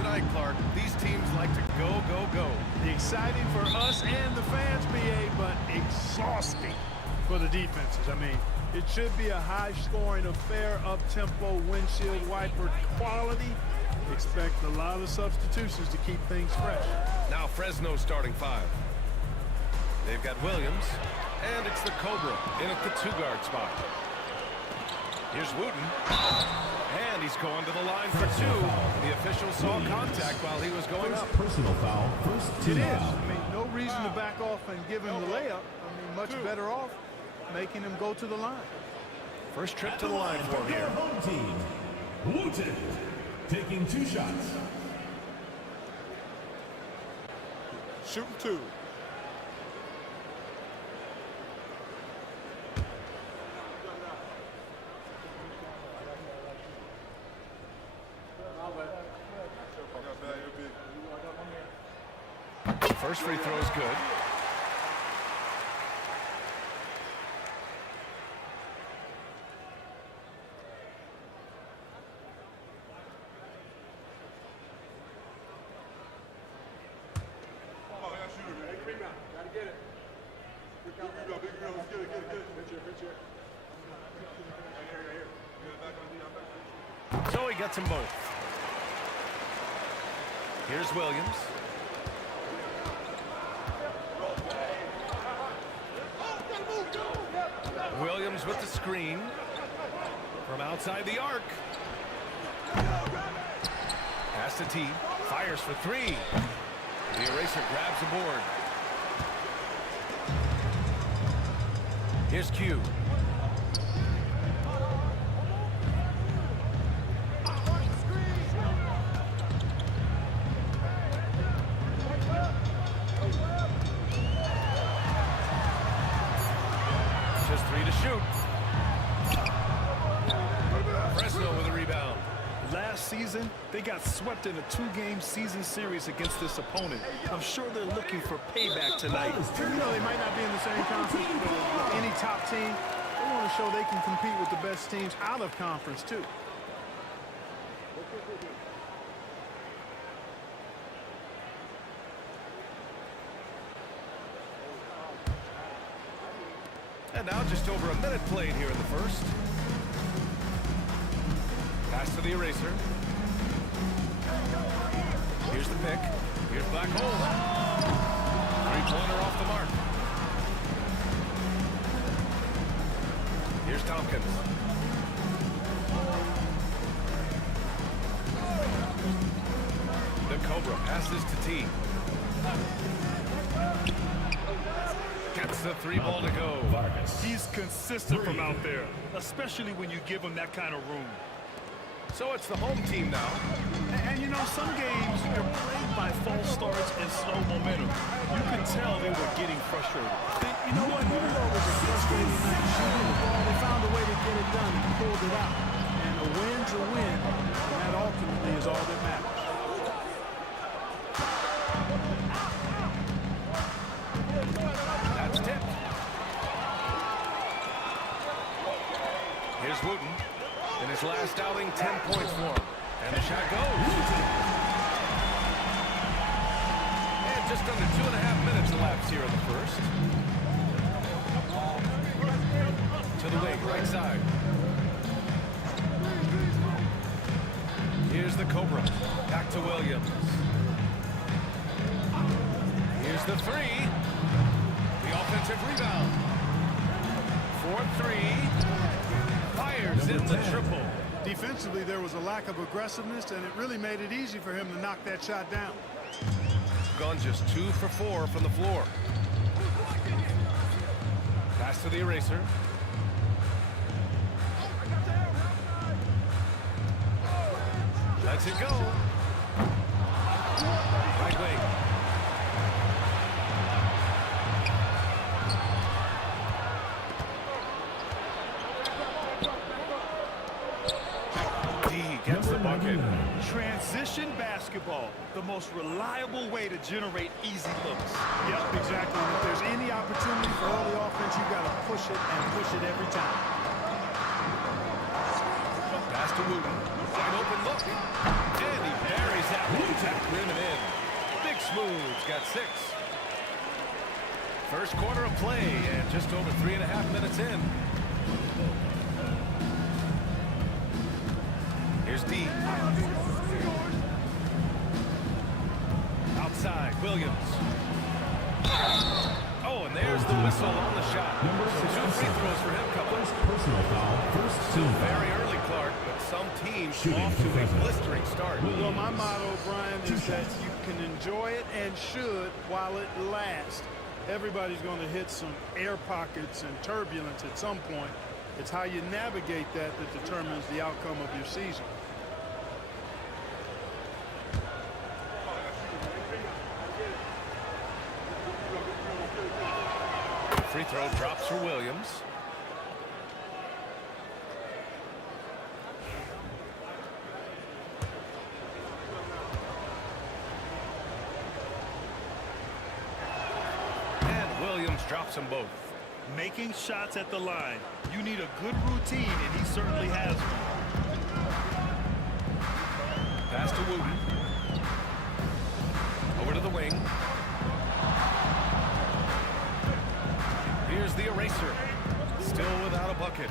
tonight, Clark. These teams like to go, go, go. Exciting for us and the fans, BA, but exhausting for the defenses. I mean, it should be a high-scoring affair, up-tempo, windshield wiper quality. Expect a lot of substitutions to keep things fresh. Now Fresno starting 5. They've got Williams, and it's the Cobra in at the 2-guard spot. Here's Wooten, and he's going to the line for 2. The official saw contact while he was going up. Personal foul, first team It is. foul. I mean, no reason to back off and give him the layup. I mean, much better off making him go to the line. First trip to the line for him Their here. home team, Wooten, taking 2 shots. Shooting 2. First free throw is good. So he gets them both. Here's Williams. Williams with the screen from outside the arc. Pass to T. Fires for 3. The eraser grabs the board. Here's Q. Just 3 to shoot. Fresno with a rebound. Last season, they got swept in a 2-game season series against this opponent. I'm sure they're looking for payback tonight. You know, they might not be in the same conference with any top team. They want to show they can compete with the best teams out of conference, too. And now just over a minute played here in the first. Pass to the eraser. Here's the pick. Here's Black Hole. 3-pointer off the mark. Here's Tompkins. The Cobra passes to T. Gets the 3-ball to go. Vargas. He's consistent from out there, especially when you give him that kind of room. So it's the home team now. And you know, some games you're plagued by false starts and slow momentum. You could tell they were getting frustrated. And you know what? Even though it was a frustrating night shooting the ball, they found a way to get it done and pulled it out. And a win's a win, and that ultimately is all that matters. That's tipped. Here's Wooten. In his last outing, 10 points for him. And the shot goes. And just under 2.5 minutes elapsed here in the first. To the wing, right side. Here's the Cobra. Back to Williams. Here's the 3. The offensive rebound. 4-3. Fires in the triple. Defensively, there was a lack of aggressiveness, and it really made it easy for him to knock that shot down. Gone just 2 for 4 from the floor. Pass to the eraser. Lets it go. Right wing. Gets the bucket. Transition basketball, the most reliable way to generate easy looks. Yep, exactly. And if there's any opportunity for early offense, you've got to push it and push it every time. Pass to Wooten. wide open look. And he buries that one back rim and in. Big Smooth's got 6. First quarter of play and just over 3.5 minutes in. Here's D. Outside, Williams. Oh, and there's the whistle on the shot. 2 free throws for him coming. Personal foul. First team foul. Very early, Clark, but some teams off to a blistering start. Well, my motto, Brian, is that you can enjoy it and should while it lasts. Everybody's going to hit some air pockets and turbulence at some point. It's how you navigate that determines the outcome of your season. Free throw drops for Williams. And Williams drops them both. Making shots at the line. You need a good routine, and he certainly has one. Pass to Wooten. Over to the wing. Here's the eraser. Still without a bucket.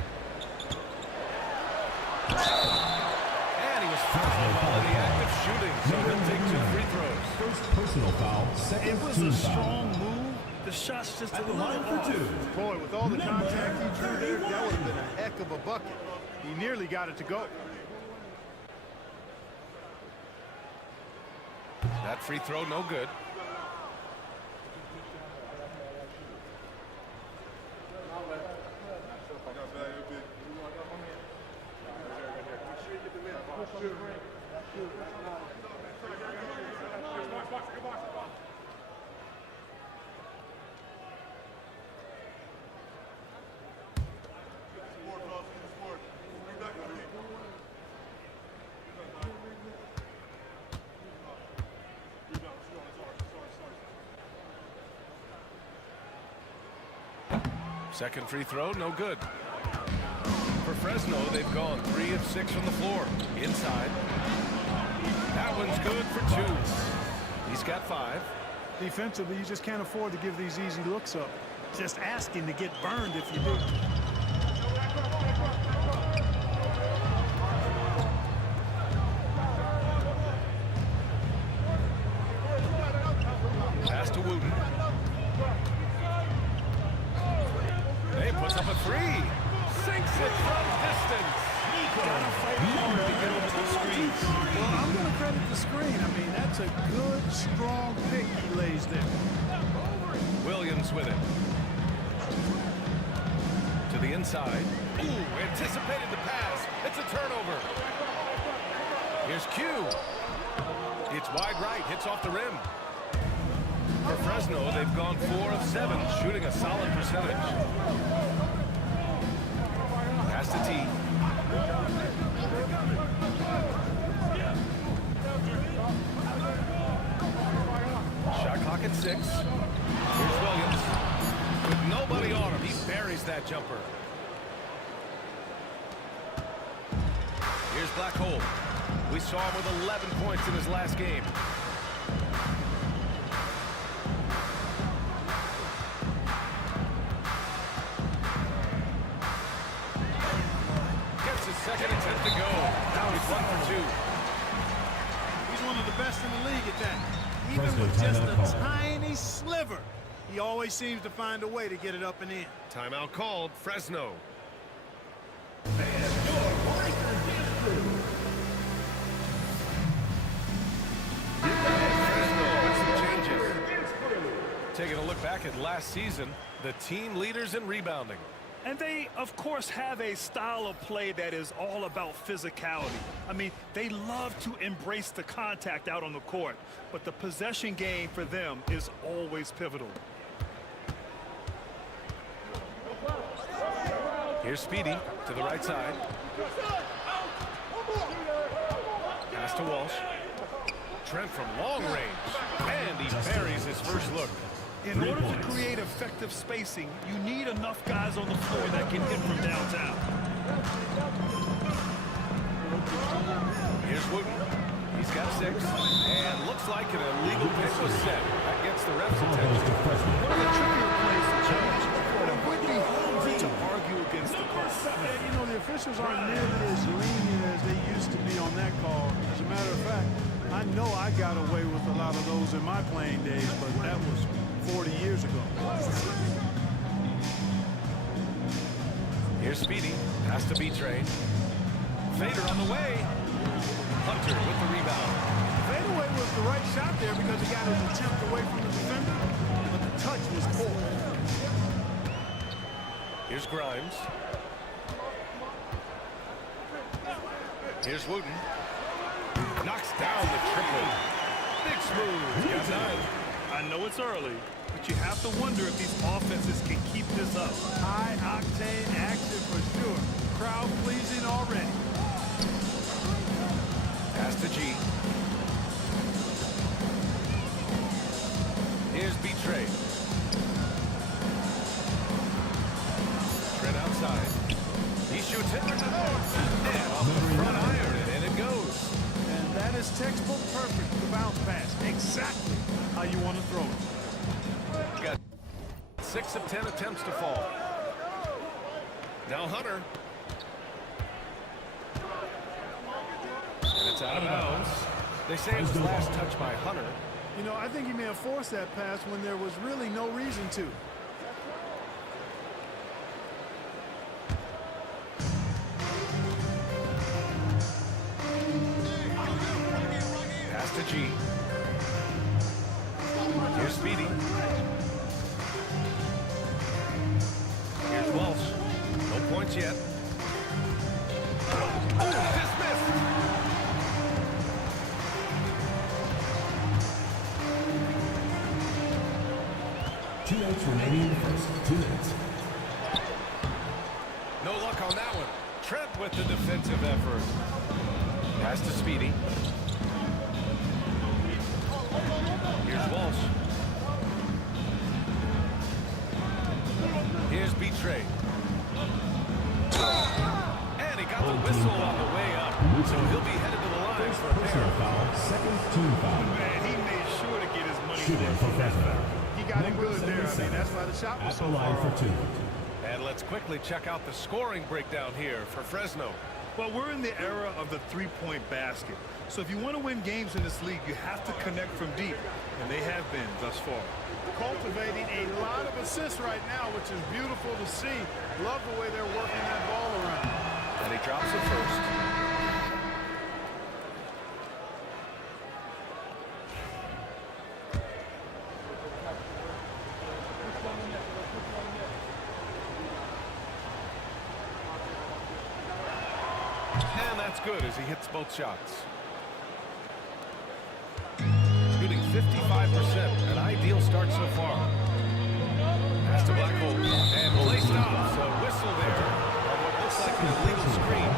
And he was fouled while in the act of shooting, so he'll take 2 free throws. First personal foul. Second It was team a foul. strong move. The shot's just a little line for off. 2. Boy, with all the contact he drew there, that would have been a heck of a bucket. He nearly got it to go. That free throw no good. Second free throw, no good. For Fresno, they've gone 3 of 6 from the floor. Inside. That one's good for 2. He's got 5. Defensively, you just can't afford to give these easy looks up. Just asking to get burned if you do. Pass to Wooten. He puts up a 3. Sinks it from distance. Gotta fight hard to get over the screens. Well, I'm going to credit the screen. I mean, that's a good, strong pick he lays there. Williams with it. To the inside. Ooh, anticipated the pass. It's a turnover. Here's Q. It's wide right, hits off the rim. For Fresno, they've gone 4 of 7, shooting a solid percentage. Pass to T. Shot clock at 6. Here's Williams. With nobody on him, he buries that jumper. Here's Black Hole. We saw him with 11 points in his last game. Gets his second attempt to go. Now he's 1 for 2. He's one of the best in the league at that. Even Fresno with just timeout a call. tiny sliver, he always seems to find a way to get it up and in. Timeout called. Fresno. Fresno with some changes. Taking a look back at last season, the team leaders in rebounding. And they, of course, have a style of play that is all about physicality. I mean, they love to embrace the contact out on the court, but the possession game for them is always pivotal. Here's Speedy to the right side. Pass to Walsh. Trent from long range. And he buries his first look. In order to create effective spacing, you need enough guys on the floor that can hit from downtown. Here's Wooten. He's got 6. And looks like an illegal pitch was set. That gets the ref's attention. One of the trickier plays to judge, but it would be hard to argue against the call. Yeah, you know, the officials aren't nearly as lenient as they used to be on that call. As a matter of fact, I know I got away with a lot of those in my playing days, but that was 40 years ago. Here's Speedy. Has to be trained. Fader on the way. Hunter with the rebound. Fadeaway was the right shot there because he got his attempt away from the defender, but the touch was poor. Here's Grimes. Here's Wooten. Knocks down the triple. Big smooth. He's got 9. I know it's early, but you have to wonder if these offenses can keep this up. High-octane action for sure. Crowd pleasing already. Pass to G. Here's B-Trey. Trent outside. He shoots it. And off the front iron, and it goes. And that is textbook perfect, the bounce pass. Exactly how you want to throw it. Got 6 of 10 attempts to fall. Now Hunter. And it's out of bounds. They say it was last touched by Hunter. You know, I think he may have forced that pass when there was really no reason to. Pass to G. Here's Speedy. Here's Walsh. No points yet. Dismissed. 2 minutes remaining in the first. 2 minutes. No luck on that one. Trent with the defensive effort. Pass to Speedy. Here's Walsh. Here's B-Trey. And he got the whistle on the way up. So he'll be headed to the line for a Personal pair. foul. Second team foul. Man, he made sure to get his money Shooting for Fresno. He got it good there. I mean, that's why the shot was At the so line far for off. 2. And let's quickly check out the scoring breakdown here for Fresno. Well, we're in the era of the three-point basket. So if you want to win games in this league, you have to connect from deep. And they have been thus far. Cultivating a lot of assists right now, which is beautiful to see. Love the way they're working that ball around. And he drops it first. And that's good as he hits both shots. Shooting 55%, an ideal start so far. Pass to Blackhole, and play stops. A whistle there on what looks like an illegal screen.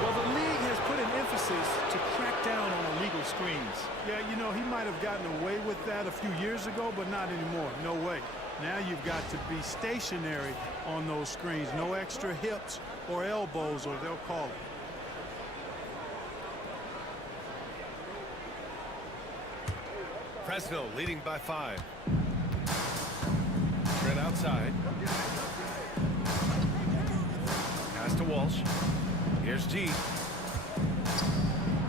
Well, the league has put an emphasis to crack down on illegal screens. Yeah, you know, he might have gotten away with that a few years ago, but not anymore. No way. Now you've got to be stationary on those screens. No extra hips or elbows, or they'll call it. Fresno leading by 5. Trent outside. Pass to Walsh. Here's G.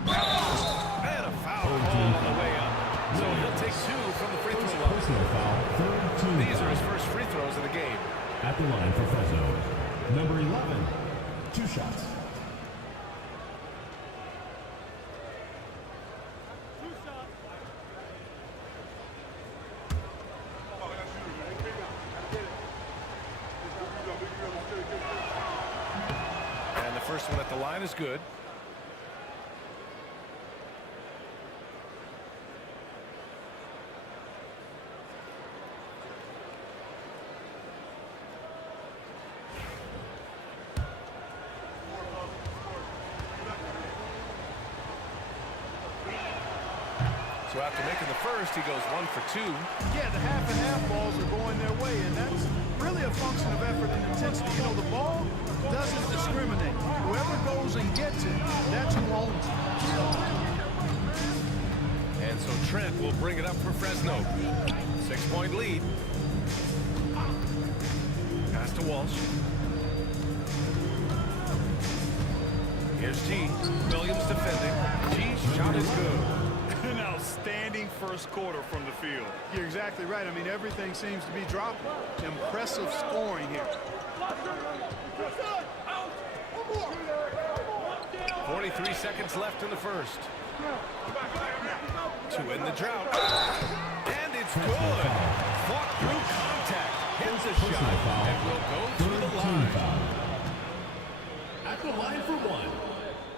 And a foul call on the way up. So he'll take 2 from the free throw line. Personal foul. Third team These are foul. his first free throws of the game. At the line for Fresno. Number 11. 2 shots. And the first one at the line is good. So after making the first, he goes 1 for 2. Yeah, the half-and-half balls are going their way, and that's really a function of effort and intensity. You know, the ball doesn't discriminate. Whoever goes and gets it, that's who owns it. And so Trent will bring it up for Fresno. 6-point lead. Pass to Walsh. Here's G. Williams defending. G's shot is good. An outstanding first quarter from the field. You're exactly right. I mean, everything seems to be dropping. Impressive scoring here. 43 seconds left in the first. To end the drought. And it's good. Fought through contact. Hits a shot. And will go through the line. At the line for one,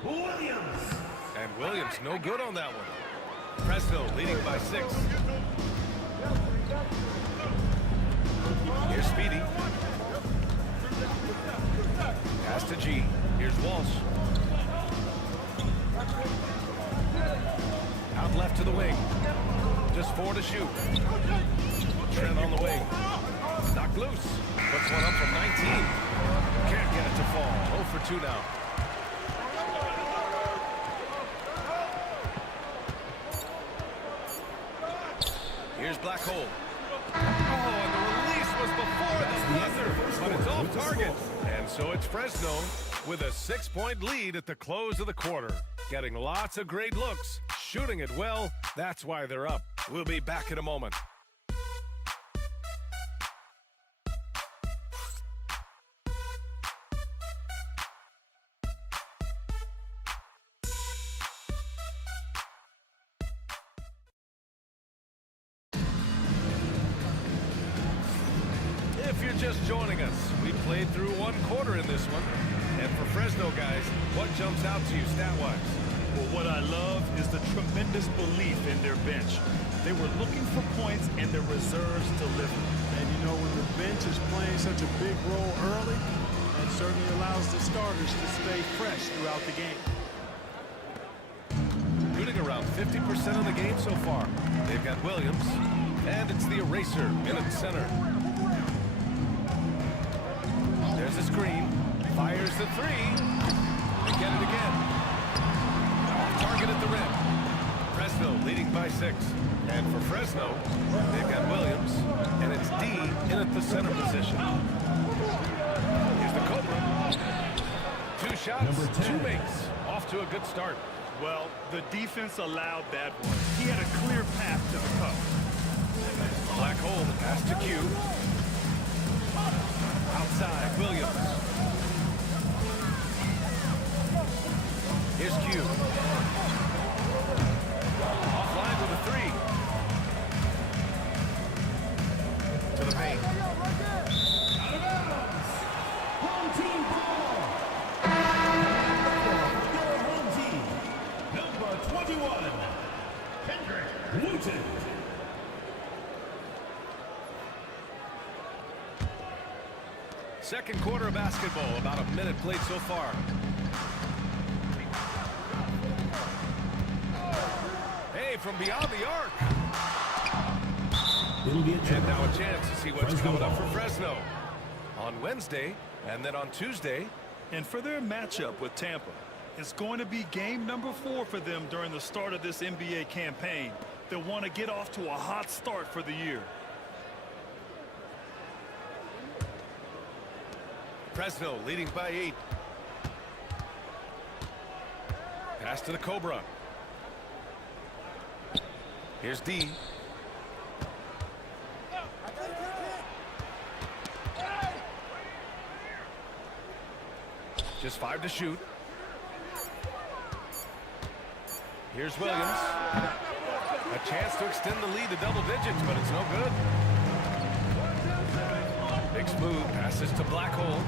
Williams. And Williams no good on that one. Fresno leading by 6. Here's Speedy. Pass to G. Here's Walsh. Out left to the wing. Just 4 to shoot. Trent on the wing. Knocked loose. Puts one up from 19. Can't get it to fall. 0 for 2 now. Here's Black Hole. Oh, and the release was before the buzzer, but it's off target. And so it's Fresno with a 6-point lead at the close of the quarter. Getting lots of great looks, shooting it well. That's why they're up. We'll be back in a moment. If you're just joining us, we played through 1 quarter in this one. And for Fresno guys, what jumps out to you stat-wise? Well, what I love is the tremendous belief in their bench. They were looking for points, and their reserves delivered. And you know, when the bench is playing such a big role early, that certainly allows the starters to stay fresh throughout the game. Shooting around 50% of the game so far. They've got Williams, and it's the eraser in at center. There's a screen. Fires the 3. They get it again. Target at the rim. Fresno leading by 6. And for Fresno, they've got Williams, and it's D in at the center position. Here's the Cobra. 2 shots, 2 makes. Off to a good start. Well, the defense allowed that one. He had a clear path to the cup. Black Hole, pass to Q. Outside, Williams. Here's Q. Offline with a 3. To the paint. Home team ball. Your home team, number 21, Kendrick Wooten. Second quarter of basketball, about a minute played so far. Hey, from beyond the arc. It'll be a And now a chance to see what's Fresno coming up ball. for Fresno on Wednesday and then on Tuesday. And for their matchup with Tampa, it's going to be game number 4 for them during the start of this NBA campaign. They'll want to get off to a hot start for the year. Fresno leading by 8. Pass to the Cobra. Here's D. Just 5 to shoot. Here's Williams. A chance to extend the lead to double digits, but it's no good. Big smooth passes to Black Hole.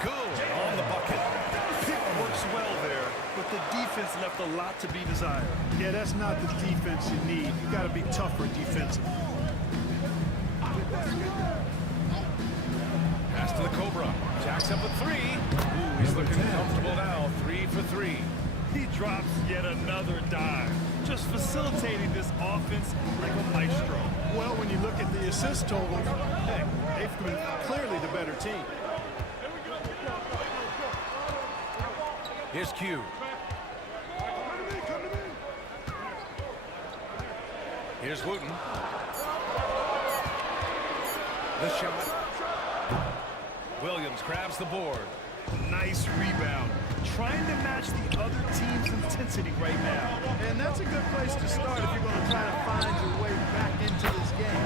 Good on the bucket. Pick works well there, but the defense left a lot to be desired. Yeah, that's not the defense you need. You got to be tougher defensively. comfortable now, 3 for 3. He drops yet another dive, just facilitating this offense like a maestro. Well, when you look at the assist total, heck, they've been clearly the better team. Here's Q. Here's Wooten. The shot. Williams grabs the board. Nice rebound. Trying to match the other team's intensity right now. And that's a good place to start if you're going to try to find your way back into this game.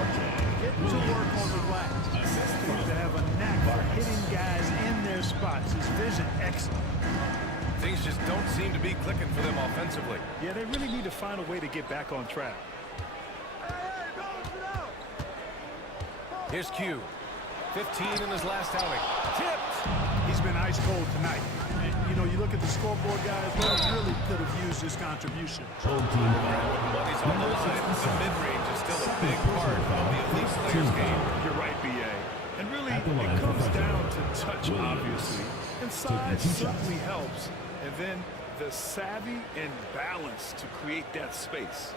Getting to work on the glass. Seems to have a knack for hitting guys in their spots. His vision excellent. Things just don't seem to be clicking for them offensively. Yeah, they really need to find a way to get back on track. Here's Q. 15 in his last outing. Tipped. He's been ice cold tonight. And, you know, you look at the scoreboard, guys, they really could have used his contribution. Home team When foul. money's on the line, the mid-range is still a big part of the elite players game. You're right, B.A. And really, At the line it for comes Fresno. down to touch, Williams. obviously. And Taking size 2 shots. certainly helps. And then the savvy and balance to create that space.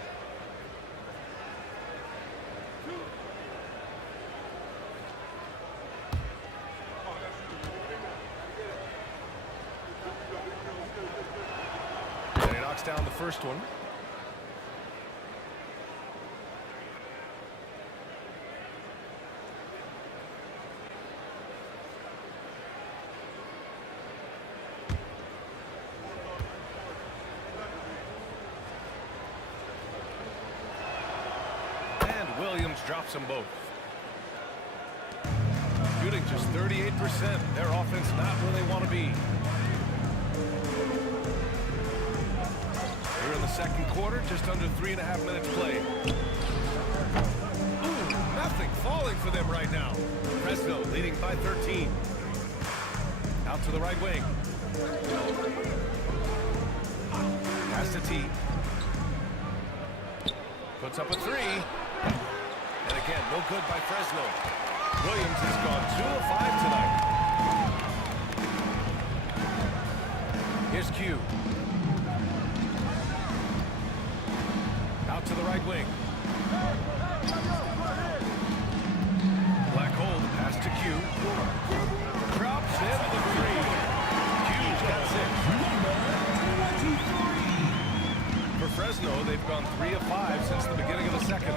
And he knocks down the first one. And Williams drops them both. Shooting just 38%. Their offense not where they want to be. Here in the second quarter, just under 3.5 minutes played. Ooh, nothing falling for them right now. Fresno leading by 13. Out to the right wing. Pass to T. Puts up a three. And again, no good by Fresno. Williams has gone 2 of 5 tonight. Here's Q. Out to the right wing. Black hole, the pass to Q. Drops in the three. Q's got 6. For Fresno, they've gone 3 of 5 since the beginning of the second.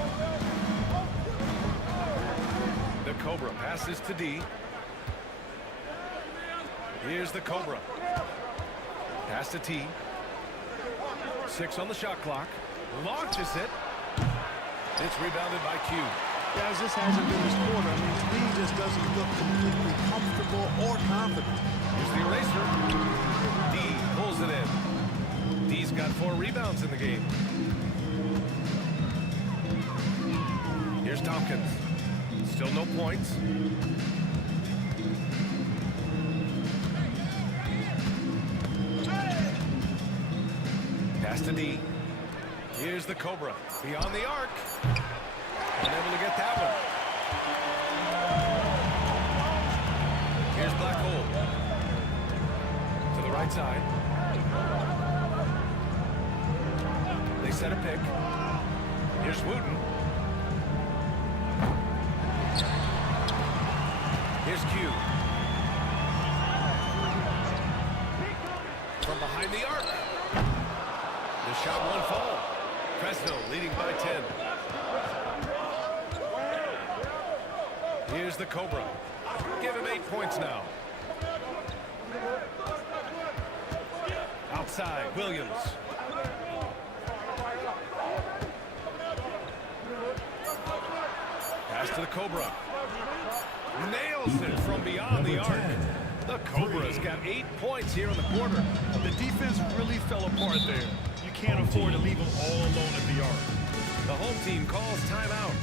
The Cobra passes to D. Here's the Cobra. Pass to T. 6 on the shot clock. Launches it. It's rebounded by Q. Guys, this hasn't been his quarter. I mean, he just doesn't look completely comfortable or confident. Here's the eraser. D pulls it in. D's got 4 rebounds in the game. Here's Tompkins. Still no points. Pass to D. Here's the Cobra. Beyond the arc. Unable to get that one. Here's Black Hole. To the right side. They set a pick. Here's Wooten. Here's Q. From behind the arc. The shot won't fall. Fresno leading by 10. Here's the Cobra. Give him 8 points now. Outside, Williams. Pass to the Cobra. Nails it from beyond the arc. The Cobra's got 8 points here in the quarter. The defense really fell apart there. You can't afford to leave them all alone at the arc. The home team calls timeout.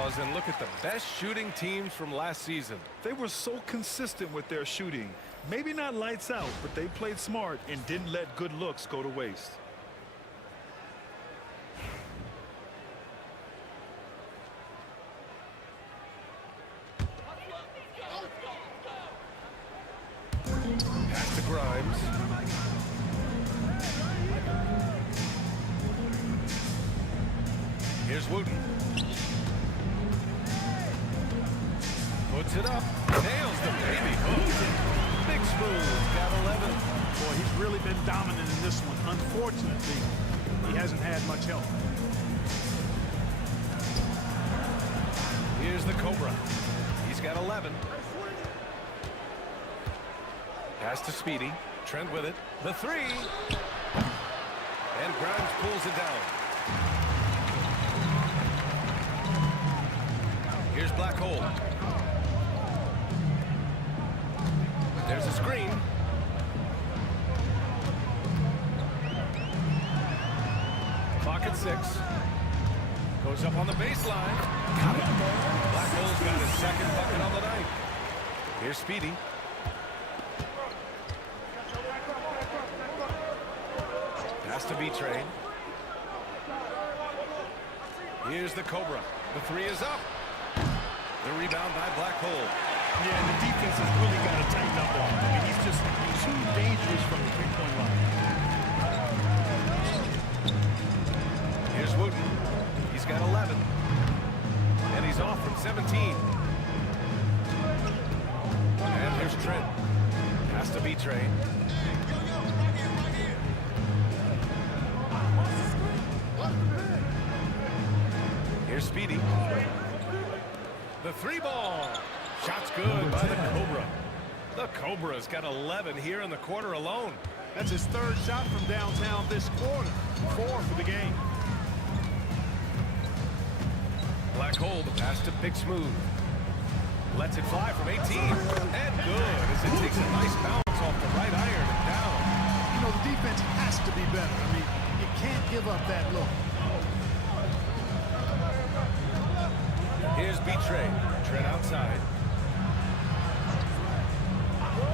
pause and look at the best shooting teams from last season. They were so consistent with their shooting. Maybe not lights out, but they played smart and didn't let good looks go to waste. Pass to Grimes. Here's Wooten. Puts it up. Nails the baby hook. Big smooth. Got 11. Boy, he's really been dominant in this one. Unfortunately, he hasn't had much help. Here's the Cobra. He's got 11. Pass to Speedy. Trent with it. The three. And Grimes pulls it down. Here's Black Hole. There's a screen. Clock at 6. Goes up on the baseline. Got it. Black Hole's got his second bucket on the night. Here's Speedy. Pass to B-Train. Here's the Cobra. The three is up. The rebound by Black Hole. Yeah, and the defense has really got to tighten up on him. I mean, he's just too dangerous from the three-point line. Here's Wooten. He's got 11. And he's off from 17. And here's Trent. Has to be Train. Here's Speedy. The three ball. Shot's good by the Cobra. The Cobra's got 11 here in the quarter alone. That's his third shot from downtown this quarter. 4 for the game. Black Hole, the pass to Big Smooth. Lets it fly from 18. And good as it takes a nice bounce off the right iron and down. You know, the defense has to be better. I mean, you can't give up that look. Here's B-Train. Trent outside.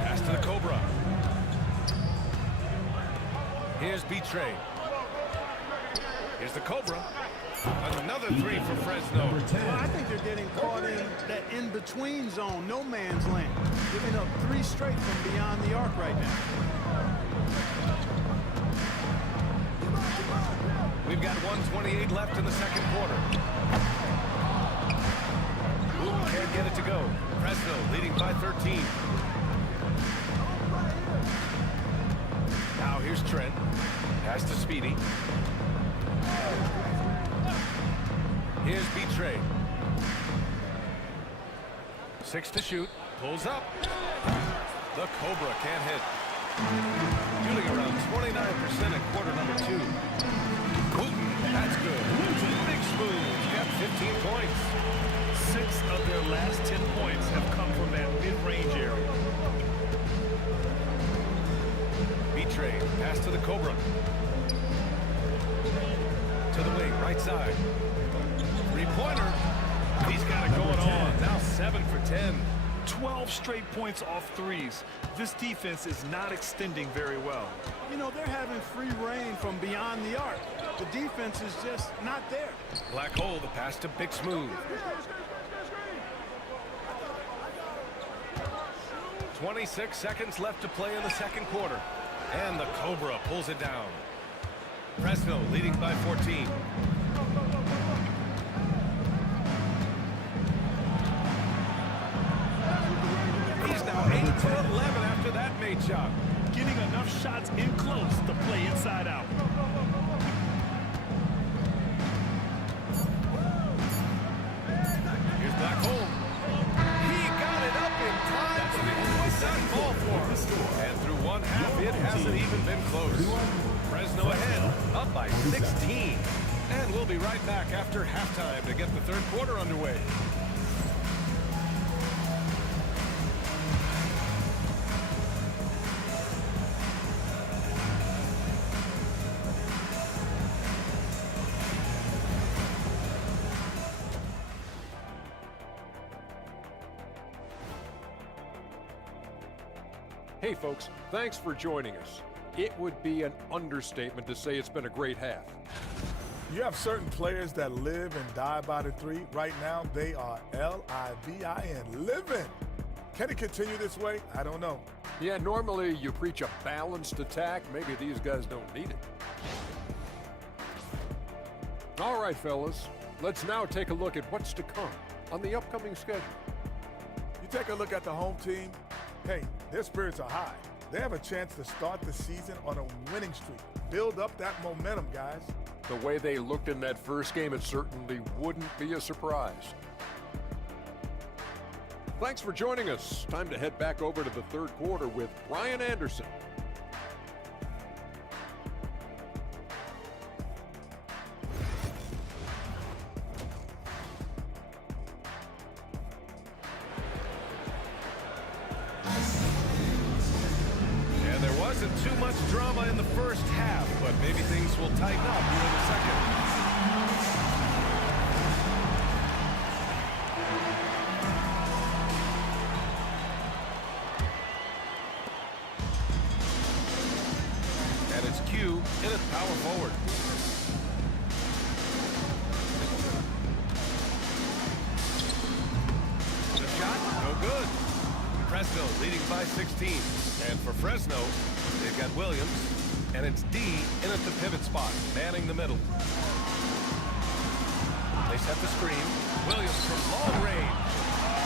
Pass to the Cobra. Here's B-Train. Here's the Cobra. Another three for Fresno. Well, I think they're getting caught in that in-between zone, no man's land. Giving up 3 straight from beyond the arc right now. We've got 1:28 left in the second quarter. Wooten can't get it to go. Fresno leading by 13. Now here's Trent. Pass to Speedy. Here's B-Train. 6 to shoot. Pulls up. The Cobra can't hit. Shooting around 29% in quarter number 2. Wooten, that's good. Big smooth. Got 15 points. 6 of their last 10 points have come from that mid-range area. B-Train, pass to the Cobra. To the wing, right side. Three-pointer. He's got it going on. Now 7 for 10. 12 straight points off threes. This defense is not extending very well. You know, they're having free reign from beyond the arc. The defense is just not there. Black Hole, the pass to Big Smooth. 26 seconds left to play in the second quarter. And the Cobra pulls it down. Fresno leading by 14. He's now 8 for 11 after that made shot. Getting enough shots in close to play inside out. Here's Black Hole. He got it up in time, but it was not fall for him. And through one half, it hasn't even been close. Fresno ahead, up by 16. And we'll be right back after halftime to get the third quarter underway. Hey folks, thanks for joining us. It would be an understatement to say it's been a great half. You have certain players that live and die by the three. Right now, they are L-I-V-I-N, living. Can it continue this way? I don't know. Yeah, normally you preach a balanced attack. Maybe these guys don't need it. All right, fellas, let's now take a look at what's to come on the upcoming schedule. You take a look at the home team. Hey, their spirits are high. They have a chance to start the season on a winning streak. Build up that momentum, guys. The way they looked in that first game, it certainly wouldn't be a surprise. Thanks for joining us. Time to head back over to the third quarter with Brian Anderson. And there wasn't too much drama in the first half, but maybe things will tighten up here in the second. And it's Q in at power forward. The shot, no good. Fresno leading by 16. And for Fresno, they've got Williams, and it's D in at the pivot spot, manning the middle. They set the screen. Williams from long range.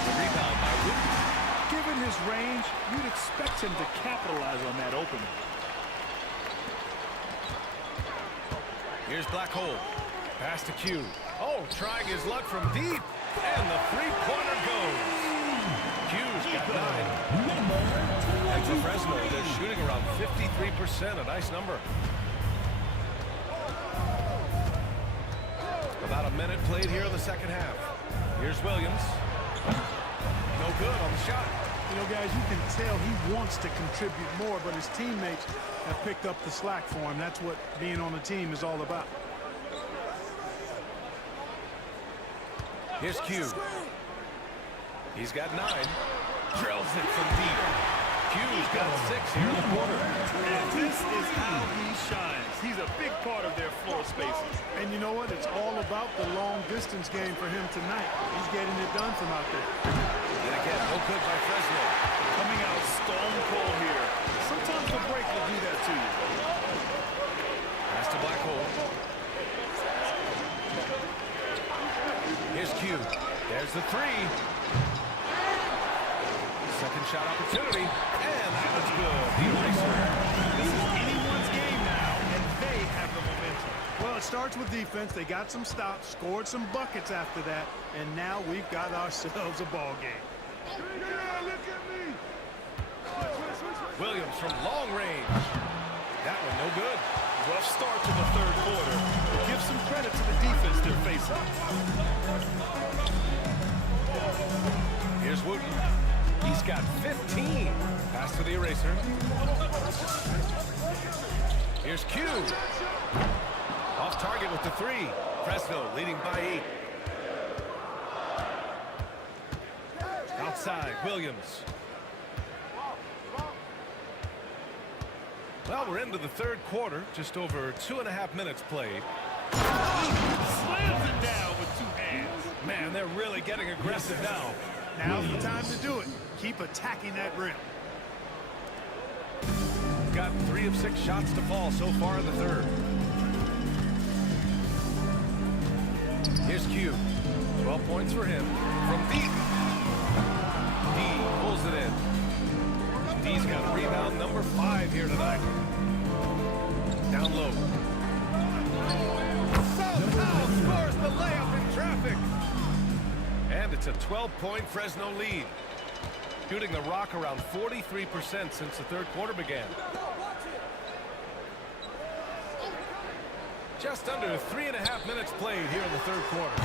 The rebound by Wooten. Given his range, you'd expect him to capitalize on that opening. Here's Black Hole. Pass to Q. Oh, trying his luck from deep. And the three-pointer goes. Q's got 9. And for Fresno, they're shooting around 53%, a nice number. About a minute played here in the second half. Here's Williams. No good on the shot. You know, guys, you can tell he wants to contribute more, but his teammates have picked up the slack for him. That's what being on a team is all about. Here's Q. He's got 9. Drills it from deep. Q's got 6 here in the quarter. And this is how he shines. He's a big part of their floor spaces. And you know what? It's all about the long-distance game for him tonight. He's getting it done from out there. And again, no good by Fresno. Coming out stone cold here. Sometimes the break will do that to you. Pass to Black Hole. Here's Q. There's the 3. Second shot opportunity. And that was good. The eraser. This is anyone's game now, and they have the momentum. Well, it starts with defense. They got some stops, scored some buckets after that, and now we've got ourselves a ball game. Williams from long range. That one no good. Rough start to the third quarter. Give some credit to the defense they're facing. Here's Wooten. He's got 15. Pass to the eraser. Here's Q. Off target with the 3. Fresno leading by 8. Outside, Williams. Well, we're into the third quarter. Just over 2.5 minutes played. Slams it down with 2 hands. Man, they're really getting aggressive now. Now's the time to do it. Keep attacking that rim. Got 3 of 6 shots to fall so far in the third. Here's Q. 12 points for him. From deep. D pulls it in. D's got rebound number 5 here tonight. Down low. Somehow scores the layup in traffic. And it's a 12-point Fresno lead. Shooting the rock around 43% since the third quarter began. Just under 3.5 minutes played here in the third quarter.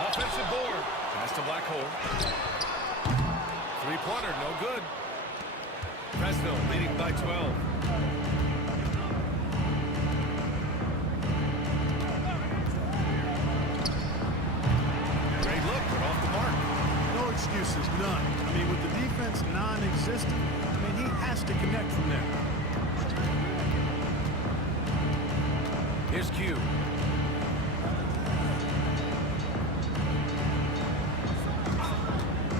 Offensive board. Pass to Black Hole. Three-pointer, no good. Fresno leading by 12. Great look, but off the mark. No excuses, none. I mean, with the defense non-existent, I mean, he has to connect from there. Here's Q.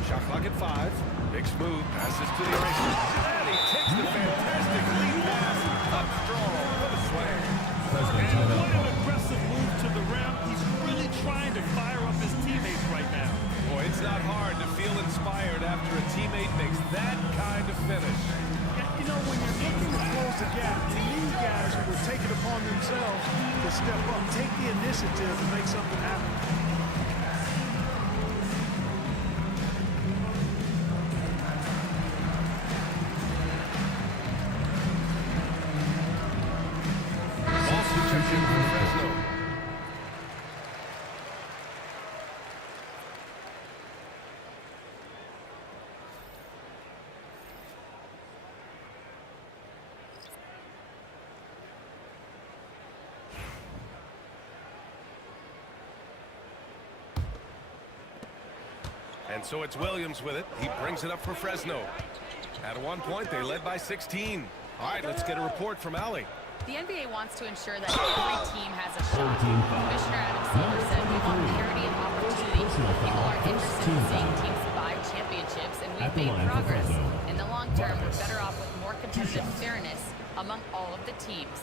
Shot clock at 5. Big smooth. Passes to the eraser. And he takes the fantastic lead pass. Up strong for the slam. And what an aggressive move to the rim. He's really trying to fire up his teammates right now. Boy, it's not hard to feel inspired after a teammate makes that kind of finish. You know, when you're looking to close the gap, you need guys who will take it upon themselves to step up, take the initiative to make something happen. Also checked in for Fresno. And so it's Williams with it. He brings it up for Fresno. At one point, they led by 16. All right, let's get a report from Allie. The NBA wants to ensure that every team has a shot. Commissioner Adam Silver said we want parity of opportunity. People are interested in seeing teams buy championships, and we've made progress. In the long term, we're better off with more competitive fairness among all of the teams.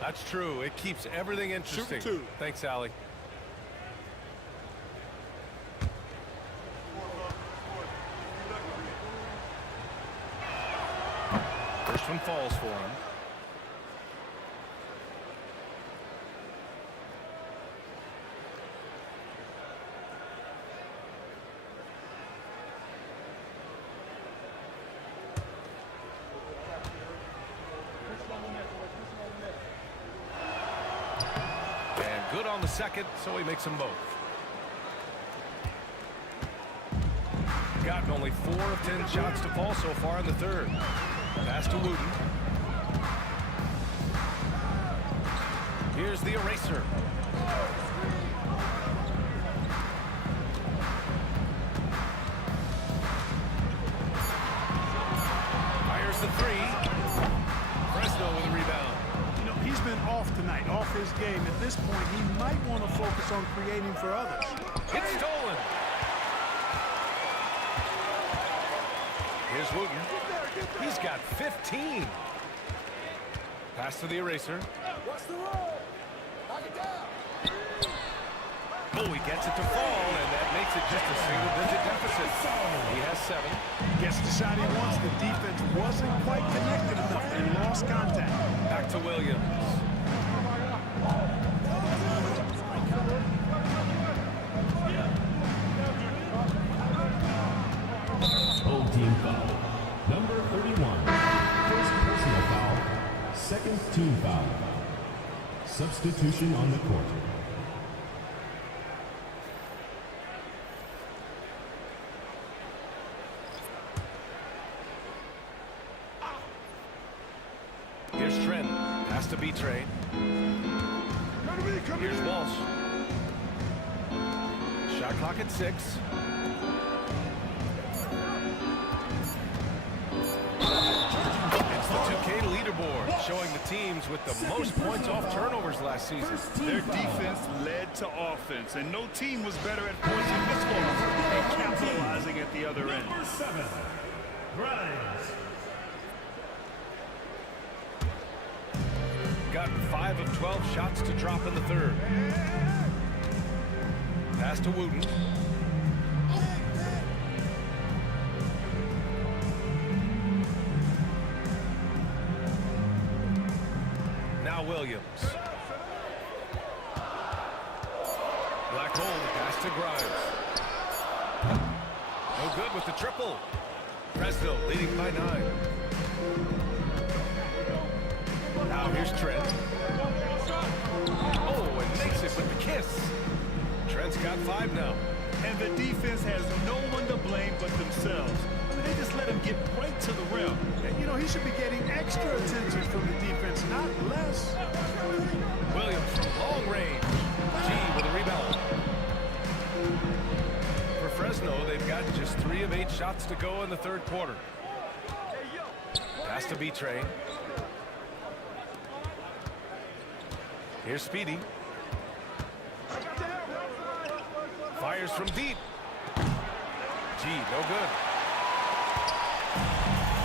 That's true. It keeps everything interesting. Shoot 2. Thanks, Allie. First one falls for him. And good on the second, so he makes them both. Gotten only 4 of 10 shots to fall so far in the third. Pass to Wooten. Here's the eraser. Fires the 3. Fresno with a rebound. You know, he's been off tonight, off his game. At this point, he might want to focus on creating for others. It's stolen. Here's Wooten. He's got 15. Pass to the eraser. What's the roll? Knock it down. Oh, he gets it to fall, and that makes it just a single-digit deficit. He has 7. Gets the shot he wants. The defense wasn't quite connected enough and lost contact. Back to Williams. Old team foul. Number 31. First personal foul. Second team foul. Substitution on the court. Here's Trent. Pass to B-Train. Here's Walsh. Shot clock at 6. It's the 2K leaderboard, showing the teams with the most points off turnovers last season. Their defense led to offense, and no team was better at forcing mistakes and capitalizing at the other end. Number 7. Grimes. Gotten 5 of 12 shots to drop in the third. Pass to Wooten. Now Williams. Black hole, pass to Grimes. No good with the triple. Fresno leading by 9. Now here's Trent. Oh, and makes it with the kiss. Trent's got 5 now. And the defense has no one to blame but themselves. I mean, they just let him get right to the rim. And, you know, he should be getting extra attention from the defense, not less. Williams from long range. G with a rebound. For Fresno, they've got just 3 of 8 shots to go in the third quarter. Pass to B-Train. Here's Speedy. Fires from deep. Gee, no good.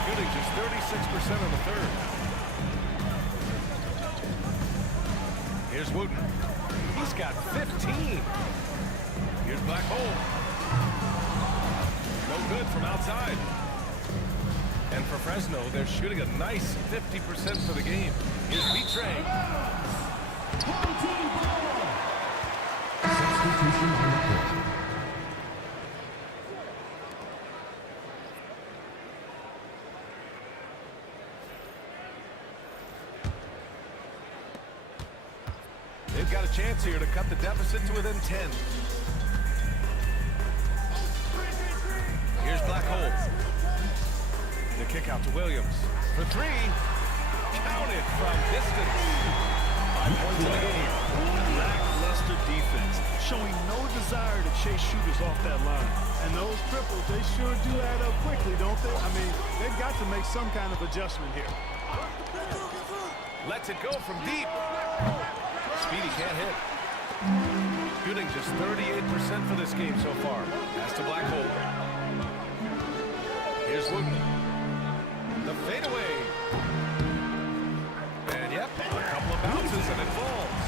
Shooting just 36% on the third. Here's Wooten. He's got 15. Here's Black Hole. No good from outside. And for Fresno, they're shooting a nice 50% for the game. Here's B-Train. Substitution on the court. They've got a chance here to cut the deficit to within 10. Here's Black Hole. The kick out to Williams. For three. Counted from distance. 5 points in the game. Lackluster defense, showing no desire to chase shooters off that line. And those triples, they sure do add up quickly, don't they? I mean, they've got to make some kind of adjustment here. Lets it go from deep. Speedy can't hit. Shooting just 38% for this game so far. Pass to Black Hole. Here's Wooten. The fadeaway. And yep, a couple of bounces and it falls.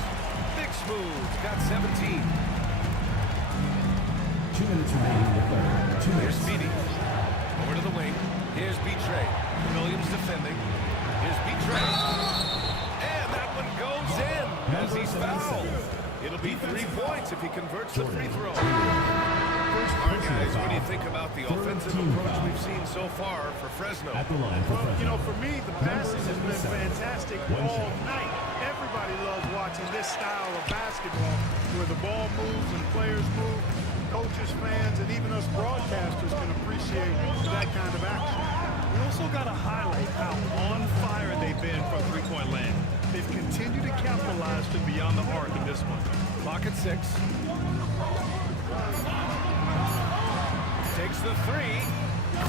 Big smooth. Got 17. 2 minutes remaining in the third. 2 Here's minutes. Speedy. Over to the wing. Here's B-Train. Williams defending. Here's B-Train. And that one goes in as he's fouled. It'll be 3 points if he converts the free throw. All right, guys, what do you think about the offensive approach we've seen so far for Fresno? At the line for Well, Fresno. you know, for me, the passing has been 77. fantastic One all shot. night. Everybody loves watching this style of basketball where the ball moves and players move. Coaches, fans, and even us broadcasters can appreciate that kind of action. We also got to highlight how on fire they've been from three-point land. They've continued to capitalize to beyond the arc in this one. Clock at 6. Takes the three.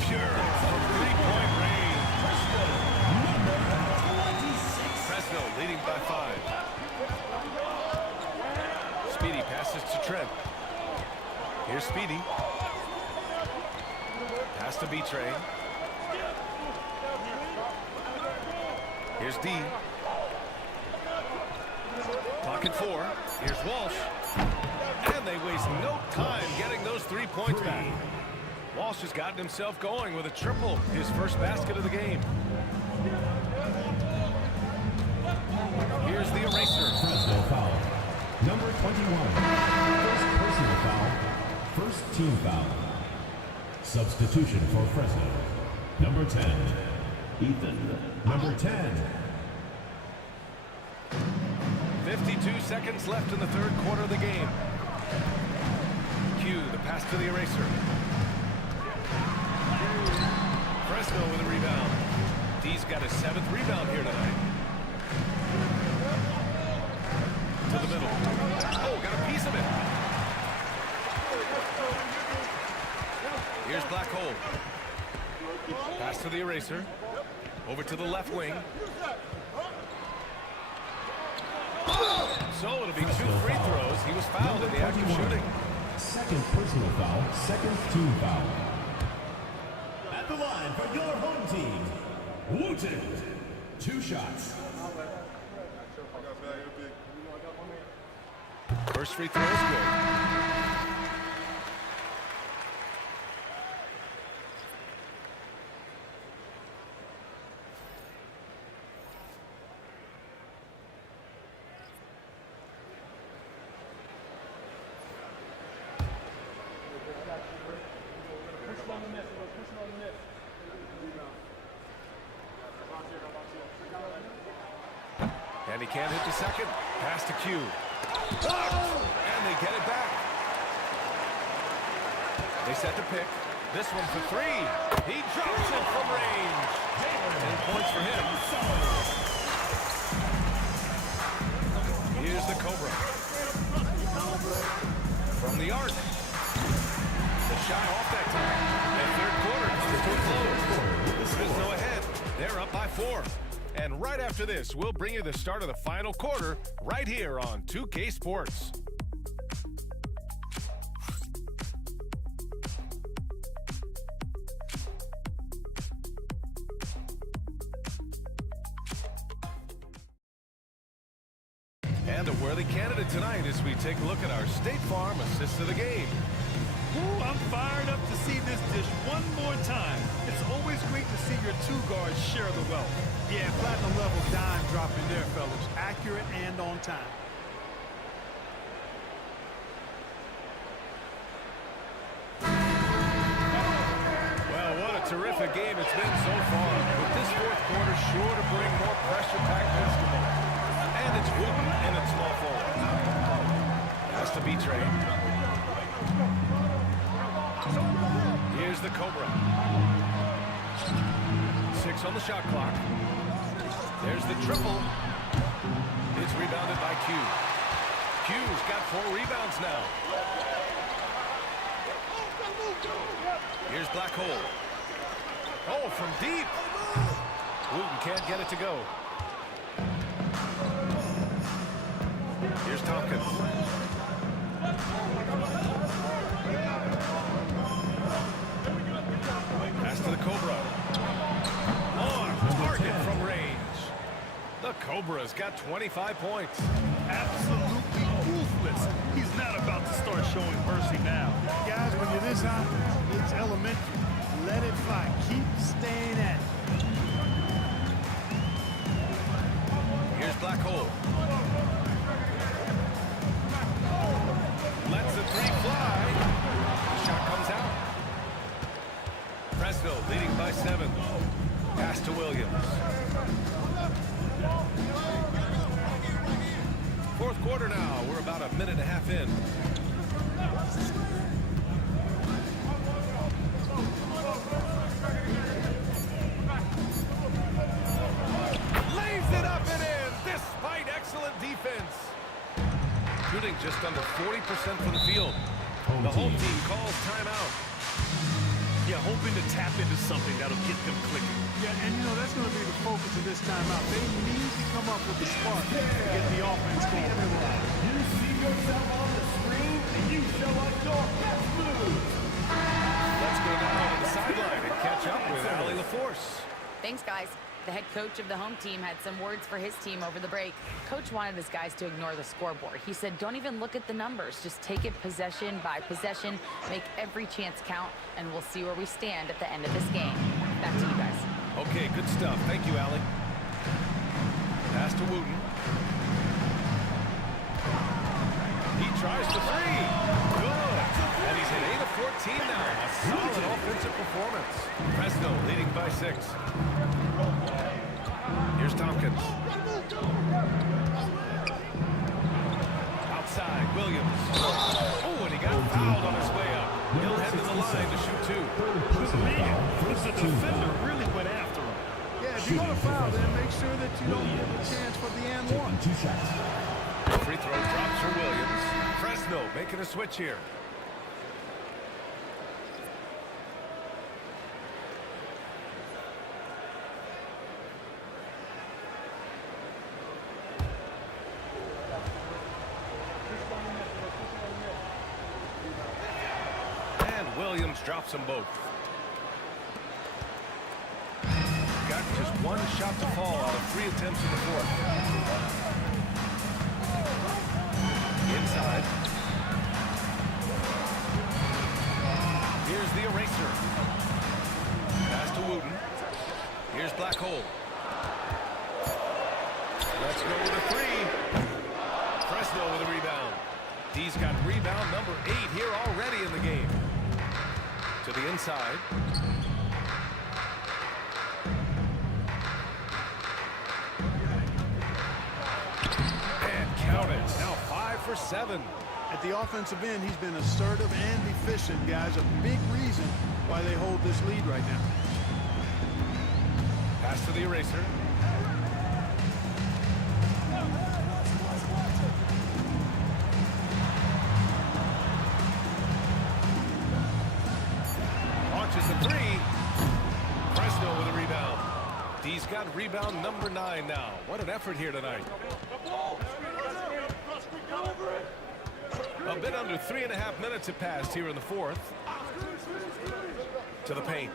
Pure from three-point range. Fresno leading by 5. Speedy passes to Trent. Here's Speedy. Pass to B-Train. Here's D. Clock at 4. Here's Walsh. And they waste no time getting those 3 points back. Walsh has gotten himself going with a triple, his first basket of the game. Here's the eraser. Fresno foul. Number 21. First personal foul. First team foul. Substitution for Fresno. Number 10. Ethan. Number 10. 52 seconds left in the third quarter of the game. Q, the pass to the eraser. Fresno with a rebound. D's got his 7th rebound here tonight. To the middle. Oh, got a piece of it. Here's Black Hole. Pass to the eraser. Over to the left wing. So it'll be 2 free throws. He was fouled in the act of shooting. Second personal foul. Second team foul. At the line for your home team, Wooten. 2 shots. First free throw is good. And he can't hit the second. Pass to Q. And they get it back. They set the pick. This one for 3. He drops it from range. And points for him. Here's the Cobra. From the arc. The shot off that time. And third quarter comes to a close. Fresno ahead. They're they're up by 4. And right after this, we'll bring you the start of the final quarter right here on 2K Sports. And a worthy candidate tonight as we take a look at our State Farm assist of the game. Ooh, I'm fired up to see this dish one more time. It's always great to see your two guards share the wealth. Yeah, platinum level dime dropping there, fellas. Accurate and on time. Well, what a terrific game it's been so far. But this fourth quarter sure to bring more pressure-packed basketball. And it's Wooten in its small forward. Has to be Trey. Here's the Cobra. 6 on the shot clock. There's the triple. It's rebounded by Q. Q's got 4 rebounds now. Here's Black Hole. Oh, from deep. Wooten can't get it to go. Here's Tompkins. Pass to the Cobra. On target from range. The Cobra's got 25 points. Absolutely ruthless. He's not about to start showing mercy now. Guys, when you're this hot, it's elementary. Let it fly. Keep staying at it. Here's Black Hole. Lets the 3 fly. Shot comes out. Fresno leading by 7. Pass to Williams. Fourth quarter now. We're about a minute and a half in. Lays it up and in despite excellent defense. Shooting just under 40% from the field. The home team calls timeout. Yeah, hoping to tap into something that'll get them clicking. Yeah, and you know, that's going to be the focus of this timeout. They need to come up with a spark to get the offense going. You see yourself on the screen, and you show us your best moves. Let's go down to the sideline and catch up with Allie LaForce. Thanks, guys. The head coach of the home team had some words for his team over the break. Coach wanted his guys to ignore the scoreboard. He said, don't even look at the numbers. Just take it possession by possession, make every chance count, and we'll see where we stand at the end of this game. Back to you guys. Okay, good stuff. Thank you, Allie. Pass to Wooten. He tries for 3. Good. And he's hit 8 of 14 now. A solid offensive performance. Fresno leading by 6. Here's Tompkins. Outside, Williams. Oh, and he got fouled on his way up. He'll head to the line to shoot 2. The defender really went after him. Yeah, if you're going to foul, then make sure that you don't give a chance for the and 1. 2 shots. Free throw drops for Williams. Fresno making a switch here. Williams drops them both. Got just 1 shot to fall out of 3 attempts in the fourth. Inside. Here's the eraser. Pass to Wooten. Here's Black Hole. Let's go with a 3. Fresno with a rebound. He's got rebound number 8 here already in the game. To the inside. And count it. Now 5 for 7. At the offensive end, he's been assertive and efficient, guys. A big reason why they hold this lead right now. Pass to the eraser. Launches a 3. Fresno with a rebound. D's got rebound number 9 now. What an effort here tonight. A bit under 3.5 minutes have passed here in the fourth. To the paint.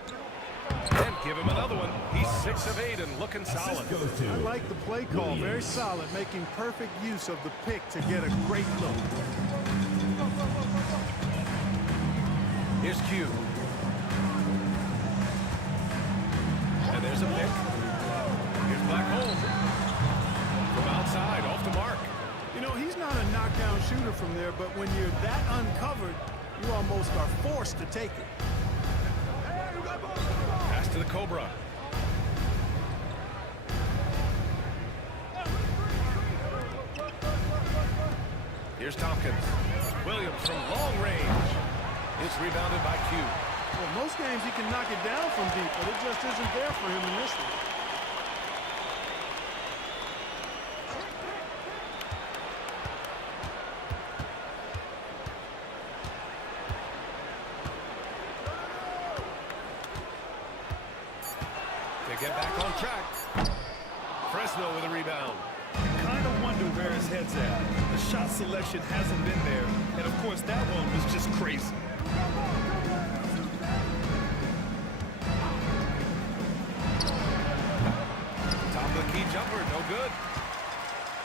And give him another one. He's 6 of 8 and looking solid. I like the play call. Very solid, making perfect use of the pick to get a great look. Here's Q. And there's a pick. Here's Black Hole. From outside, off the mark. You know, he's not a knockdown shooter from there, but when you're that uncovered, you almost are forced to take it. Pass to the Cobra. Here's Tompkins. Williams from long range. It's rebounded by Q. Well, most games he can knock it down from deep, but it just isn't there for him in this one. They get back on track. Fresno with a rebound. Kind of wonder where his head's at. The shot selection hasn't been there, and of course that one was just crazy. Top of the key jumper, no good.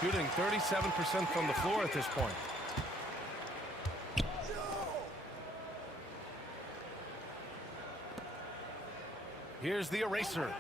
Shooting 37% from the floor at this point. Here's the eraser.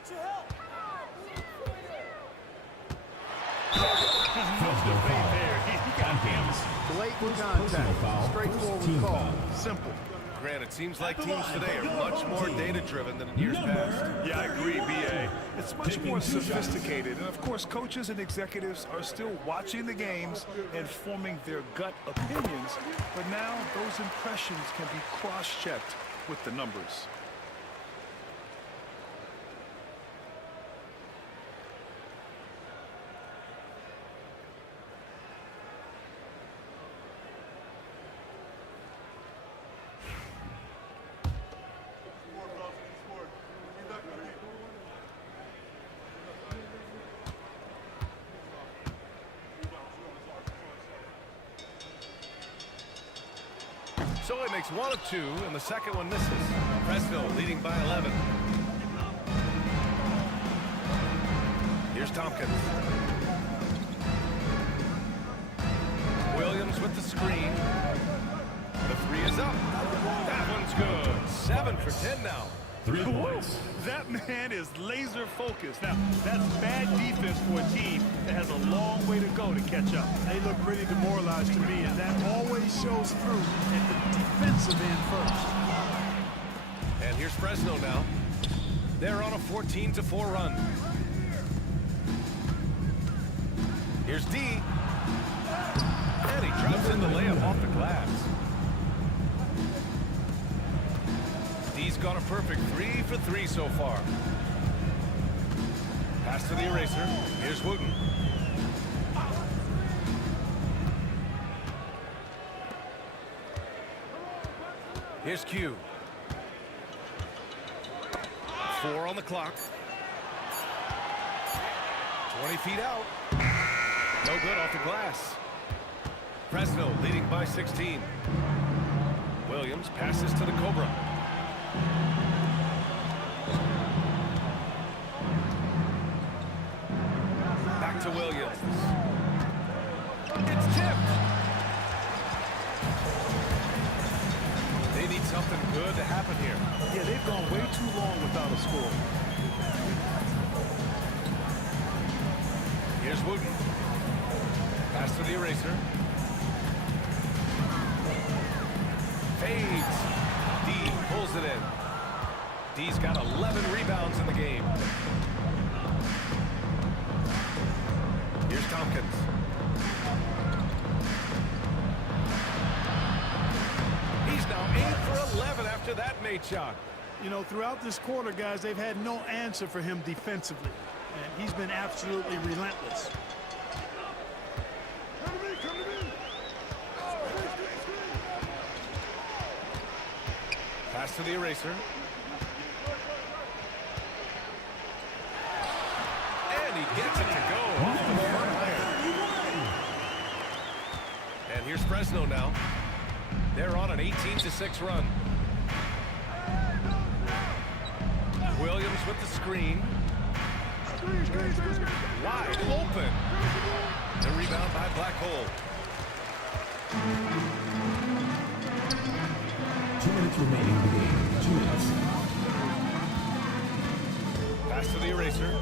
Blatant contact. Straightforward call. Simple. Grant, it seems like teams today are much more data-driven than in years past. Yeah, I agree, B.A. It's much more sophisticated. And, of course, coaches and executives are still watching the games and forming their gut opinions. But now those impressions can be cross-checked with the numbers. So he makes 1 of 2, and the second one misses. Fresno leading by 11. Here's Tompkins. Williams with the screen. The 3 is up. That one's good. 7 for 10 now. 3 points. That man is laser focused. Now, that's bad defense for a team that has a long way to go to catch up. They look pretty demoralized to me, and that always shows through at the defensive end first. And here's Fresno now. They're on a 14-4 run. Here's D. And he drops in the layup off the glass. D's got a perfect 3 for 3 so far. Pass to the eraser. Here's Wooten. Here's Q. 4 on the clock. 20 feet out. No good off the glass. Fresno leading by 16. Williams passes to the Cobra. Back to Williams. It's tipped. They need something good to happen here. Yeah, they've gone way too long without a score. Here's Wooten. Pass to the eraser. Fades. D pulls it in. D's got 11 rebounds in the game. Here's Tompkins. He's now 8 for 11 after that made shot. You know, throughout this quarter, guys, they've had no answer for him defensively. And he's been absolutely relentless. Pass to the eraser. Fresno now. They're on an 18-6 run. Williams with the screen. Wide open. The rebound by Black Hole. 2 minutes remaining in the game. 2 minutes. Pass to the eraser.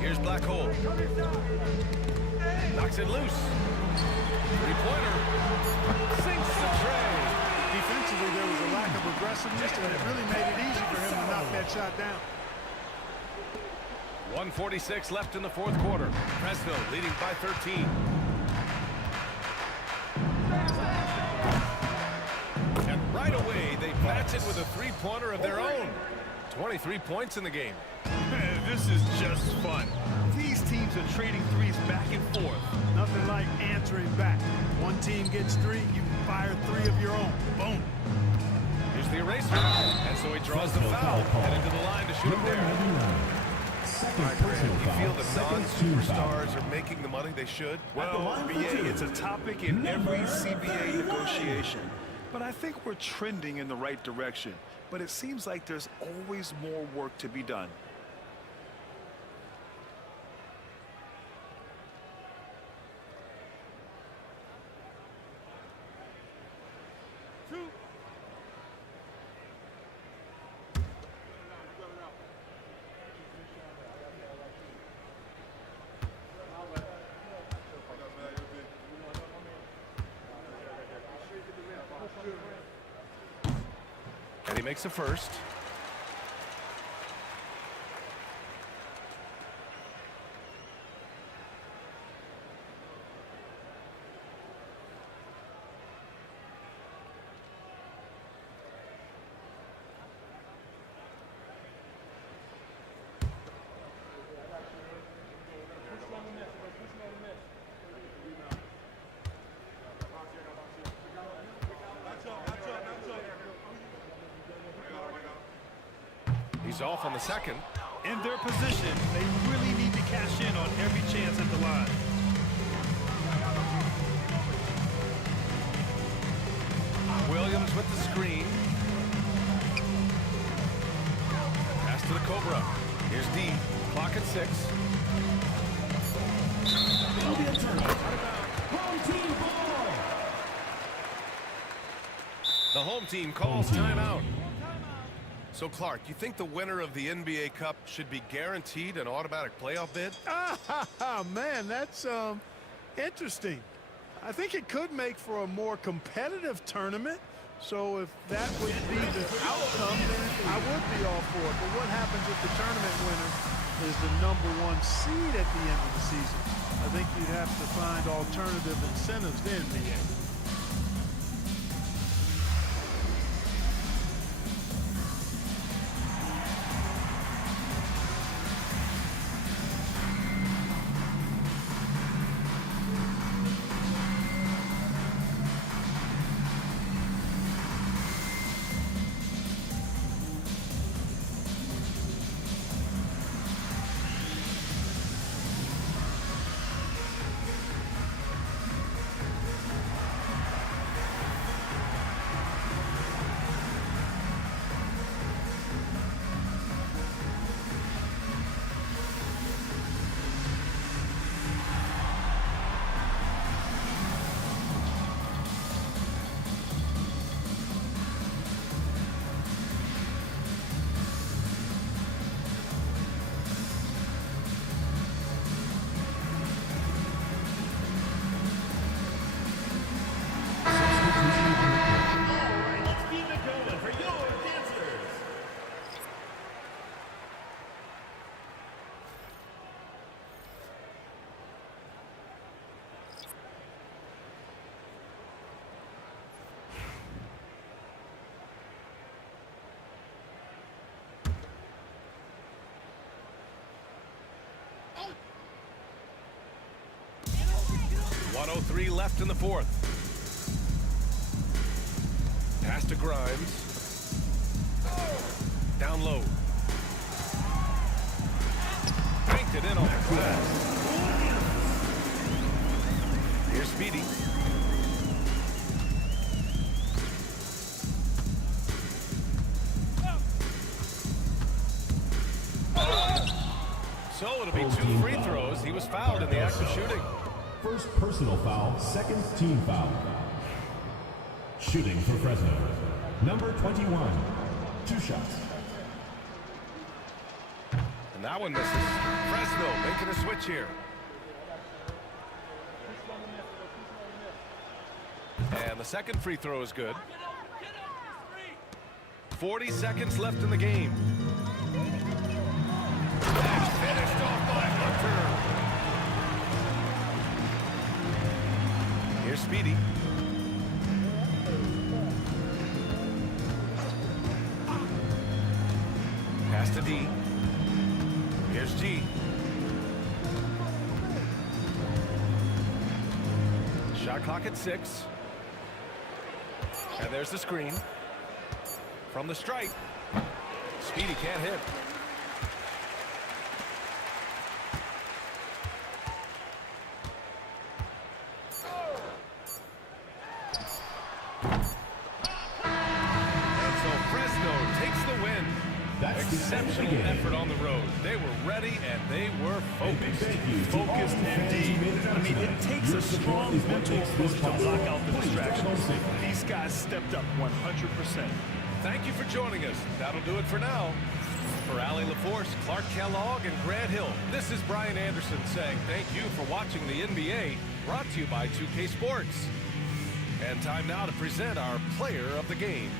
Here's Black Hole. Knocks it loose. Three-pointer. Sinks the tray. Defensively, there was a lack of aggressiveness, and it really made it easy for him to knock that shot down. 1:46 left in the fourth quarter. Fresno leading by 13. And right away, they match it with a three-pointer of their own. 23 points in the game. This is just fun. These teams are trading threes back and forth. Nothing like answering back. One team gets 3, you fire 3 of your own. Boom. Here's the eraser. And so he draws the foul. Headed to the line to shoot him there. All right, Grant, you feel the non-superstars are making the money they should? Well, BA, it's a topic in every CBA negotiation. But I think we're trending in the right direction. But it seems like there's always more work to be done. And he makes a first. He's off on the second. In their position, they really need to cash in on every chance at the line. Williams with the screen. Pass to the Cobra. Here's D. Clock at 6. It'll be a turnover. Home team ball. The home team calls timeout. So, Clark, you think the winner of the NBA Cup should be guaranteed an automatic playoff bid? Man, that's interesting. I think it could make for a more competitive tournament. So if that would be the outcome, then I would be all for it. But what happens if the tournament winner is the #1 seed at the end of the season? I think you'd have to find alternative incentives then, BA. .103 left in the fourth. Pass to Grimes. Down low. Banked it in on the glass. Here's Speedy. So it'll be 2 free throws. He was fouled in the act of shooting. First personal foul, second team foul. Shooting for Fresno. Number 21. 2 shots. And that one misses. Fresno making a switch here. And the second free throw is good. 40 seconds left in the game. That's finished off by Hunter. Here's Speedy. Pass to D. Here's G. Shot clock at 6. And there's the screen. From the stripe. Speedy can't hit. And so Fresno takes the win. That's Exceptional effort on the road. They were ready and they were focused. Focused indeed. I mean, it takes a strong mental approach to block out the distractions. These guys stepped up 100%. Thank you for joining us. That'll do it for now. For Allie LaForce, Clark Kellogg, and Grant Hill, this is Brian Anderson saying thank you for watching the NBA, brought to you by 2K Sports. And time now to present our player of the game.